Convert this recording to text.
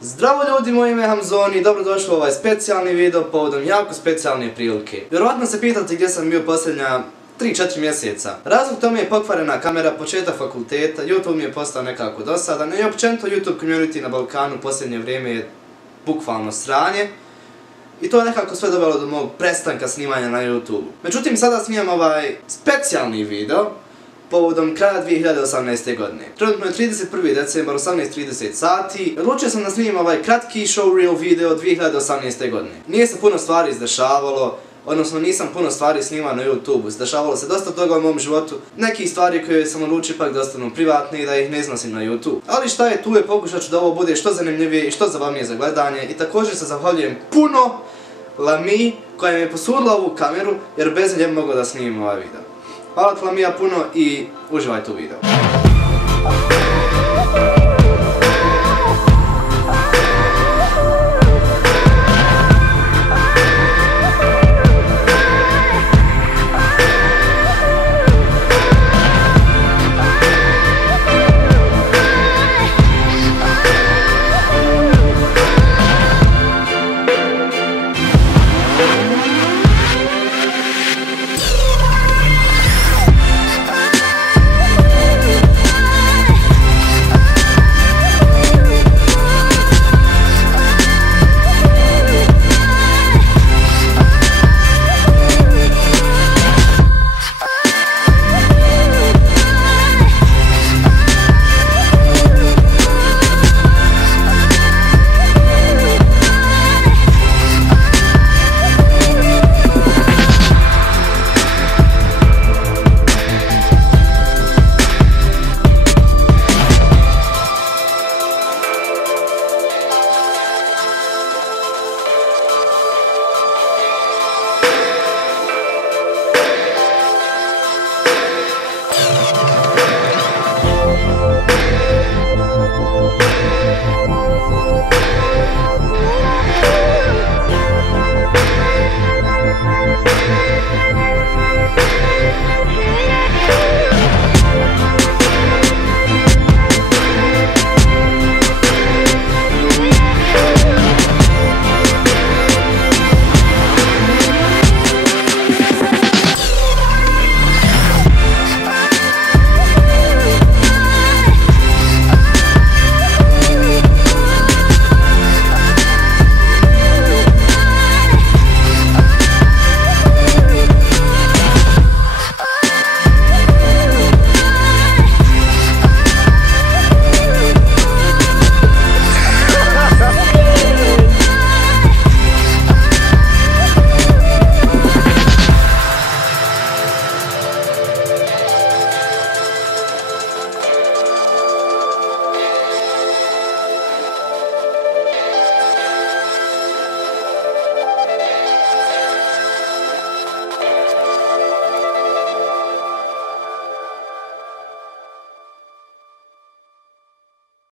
Zdravo ljudi, moje ime je Hamzoni i dobrodošli u ovaj specijalni video povodom jako specijalne prilike. Vjerovatno se pitate gdje sam bio posljednja 3-4 mjeseca. Razlog tome je pokvarena kamera, početak fakulteta, YouTube mi je postao nekako dosadan i općenito YouTube community na Balkanu u posljednje vrijeme je bukvalno sranje. I to je nekako sve dovelo do mog prestanka snimanja na YouTube. Međutim, sada snimam ovaj specijalni video povodom kraja 2018. godine. Trenutno je 31. decembar, 18:30 sati. Odlučio sam da snimim ovaj kratki showreel video 2018. godine. Nije se puno stvari izdešavalo, odnosno nisam puno stvari snimao na YouTube. Izdešavalo se dosta toga u mom životu. Nekih stvari koje sam odlučio pak da ostanu privatne i da ih ne iznosim na YouTube. Ali šta je tu je, pokušat ću da ovo bude što zanimljivije i što zabavnije za gledanje. I također se zahvaljujem puno Lami koja mi je posudila ovu kameru jer bez nje mogu da snimim ovaj video. Hvala ti Lamija puno i uživajte u videu.